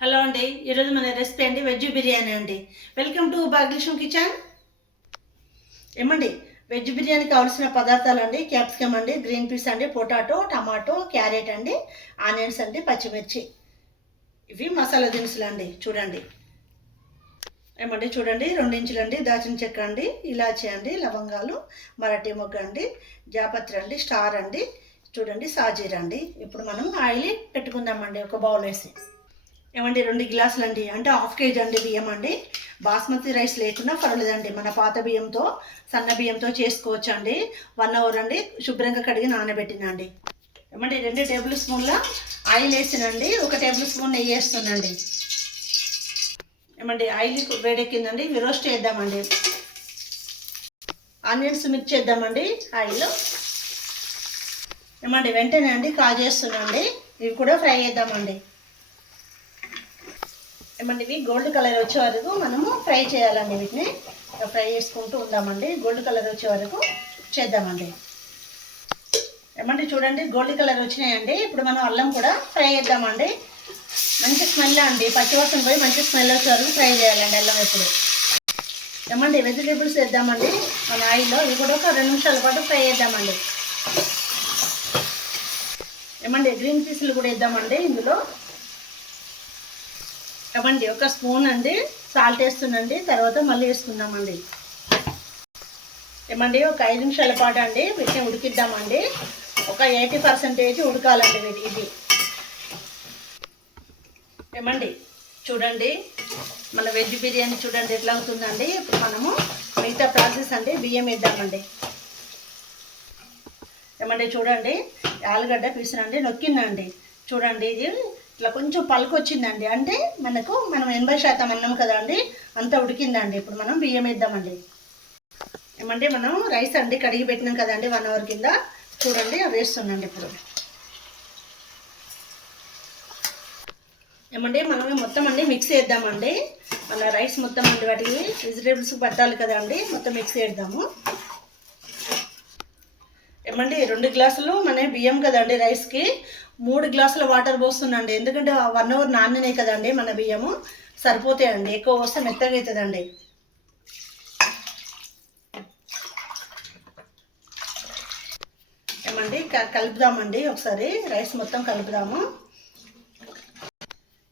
Hello అండి, ఈరోజు మన రెసిపీ అండి వెజ్ బిర్యానీ అండి. Welcome to Bhagyalakshmi kitchen. ఏమండి, వెజ్ బిర్యానీ కావాల్సిన పదార్థాలు అండి: క్యాప్సికమ్ అండి, గ్రీన్ పీస్ అండి, పొటాటో, టమాటో, క్యారెట్ అండి, ఆనియన్స్ అండి, పచ్చిమిర్చి. ఇవి మసాలా దినుసులు అండి. చూడండి ఏమండి, చూడండి 2 ఇంచులు అండి దాచిన చెక్క అండి, ఇలాచి అండి, లవంగాలు, మరాఠీ మొగ్గ అండి, జాపత్రి అండి, స్టార్ అండి, చూడండి సాజీరా అండి. ఇప్పుడు మనం ఆయిల్ పెట్టుకుందామండి ఒక బౌల్ వేసి. ఏమండి, 2 గ్లాసులు అండి, అంటే హాఫ్ కేజీ అండి బియ్యం అండి. బాస్మతి రైస్ లేకుండా పర్లేదండి, మన పాత బియ్యంతో, సన్న బియ్యంతో చేసుకోవచ్చు అండి. 1 అవర్ అండి శుభ్రంగా కడిగి నానబెట్టినండి. ఏమండి, 2 టేబుల్ స్పూన్ల ఆయిల్ వేసినండి, 1 టేబుల్ స్పూన్ నెయ్యి వేస్తుందండి. ఏమండి, ఆయిల్ వేడెక్కిందండి, రోస్ట్ చేద్దామండి. ఆనియన్స్ మిక్స్ చేద్దామండి ఆయిల్లో. ఏమండి, వెంటనే అండి కాజేస్తున్నాండి, ఇవి కూడా ఫ్రై చేద్దామండి. ఏమండి, ఇవి గోల్డ్ కలర్ వచ్చే వరకు మనము ఫ్రై చేయాలండి. వీటిని ఫ్రై చేసుకుంటూ ఉందామండి, గోల్డ్ కలర్ వచ్చే వరకు చేద్దామండి. ఏమండి, చూడండి గోల్డ్ కలర్ వచ్చినాయండి. ఇప్పుడు మనం అల్లం కూడా ఫ్రై చేద్దామండి. మంచి స్మెల్ అండి, పచ్చివాసన పోయి మంచి స్మెల్ వచ్చే వరకు ఫ్రై చేయాలండి అల్లం. ఎప్పుడు ఏమండి, వెజిటేబుల్స్ వేద్దామండి మన ఆయిల్లో. ఇవి కూడా ఒక 2 నిమిషాల పాటు ఫ్రై చేద్దామండి. ఏమండి, గ్రీన్ పీసులు కూడా వేద్దామండి ఇందులో. ఏమండి, 1 స్పూన్ అండి సాల్ట్ వేస్తుందండి, తర్వాత మళ్ళీ వేసుకుందామండి. ఏమండి, ఒక 5 నిమిషాల పాటు అండి వీటిని ఉడికిద్దామండి. ఒక 80% ఉడకాలండి ఇది. ఏమండి, చూడండి మన వెజ్ బిర్యానీ చూడండి ఎట్లా అవుతుందండి. ఇప్పుడు మనము మిగతా ప్రాసెస్ అండి బియ్యం వేద్దామండి. ఏమండి, చూడండి ఆలుగడ్డ పీసునండి నొక్కిందండి. చూడండి ఇది ఇట్లా కొంచెం పలుకు వచ్చిందండి, అంటే మనం 80% అన్నాం కదండి, అంతా ఉడికిందండి. ఇప్పుడు మనం బియ్యం వేద్దామండి. ఏమంటే మనం రైస్ అండి కడిగి పెట్టినాం కదండి 1 అవర్ కింద. చూడండి అవి వేస్తుందండి ఇప్పుడు. ఏమంటే మనం మొత్తం అండి మిక్స్ చేద్దామండి. మన రైస్ మొత్తం అండి వాటికి వెజిటేబుల్స్ పట్టాలి కదండి, మొత్తం మిక్స్ చేద్దాము. ఏమండి, 2 గ్లాసులు మన బియ్యం కదండి రైస్కి, 3 గ్లాసుల వాటర్ పోస్తుందండి. ఎందుకంటే 1 అవర్ నానినాయి కదండి మన బియ్యము, సరిపోతాయండి. ఎక్కువ పోస్తే మెత్తగా అవుతుందండి. ఏమండి, కలుపుదామండి ఒకసారి, రైస్ మొత్తం కలుపుదాము.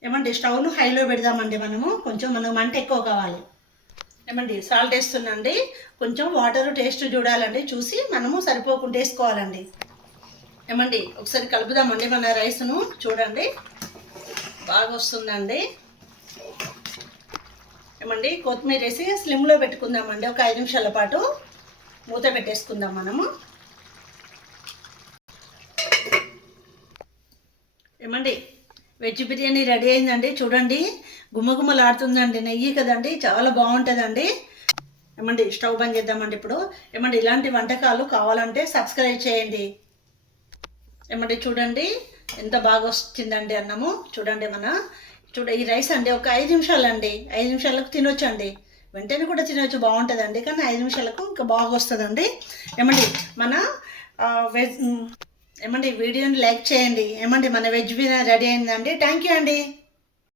ఏమండి, స్టవ్ను హైలో పెడదామండి మనము, కొంచెం మంట ఎక్కువ కావాలి. ఏమండి, సాల్ట్ వేస్తుందండి, కొంచెం వాటర్ టేస్ట్ చూడాలండి, చూసి మనము సరిపోకుండా వేసుకోవాలండి. ఏమండి, ఒకసారి కలుపుదామండి మన రైస్ను. చూడండి బాగా వస్తుందండి. ఏమండి, కొత్తిమీర వేసి స్లిమ్లో పెట్టుకుందామండి. ఒక 5 నిమిషాల పాటు మూత పెట్టేసుకుందాం మనము. ఏమండి, వెజ్ బిర్యానీ రెడీ అయిందండి. చూడండి గుమ్మగుమ్మలాడుతుందండి, నెయ్యి కదండి, చాలా బాగుంటుందండి. ఏమండి, స్టవ్ బంద్ చేద్దామండి ఇప్పుడు. ఏమండి, ఇలాంటి వంటకాలు కావాలంటే సబ్స్క్రైబ్ చేయండి. ఏమండి, చూడండి ఎంత బాగా వచ్చిందండి అన్నము. చూడండి ఈ రైస్ అండి ఒక 5 నిమిషాలు అండి, 5 నిమిషాలకు తినొచ్చండి. వెంటనే కూడా తినొచ్చు, బాగుంటుందండి. కానీ 5 నిమిషాలకు ఇంకా బాగా వస్తుందండి. ఏమండి, ఏమండి వీడియోని లైక్ చేయండి. ఏమండి, మన వెజ్ బిర్యానీ రెడీ అయిందండి. థ్యాంక్ యూ అండి.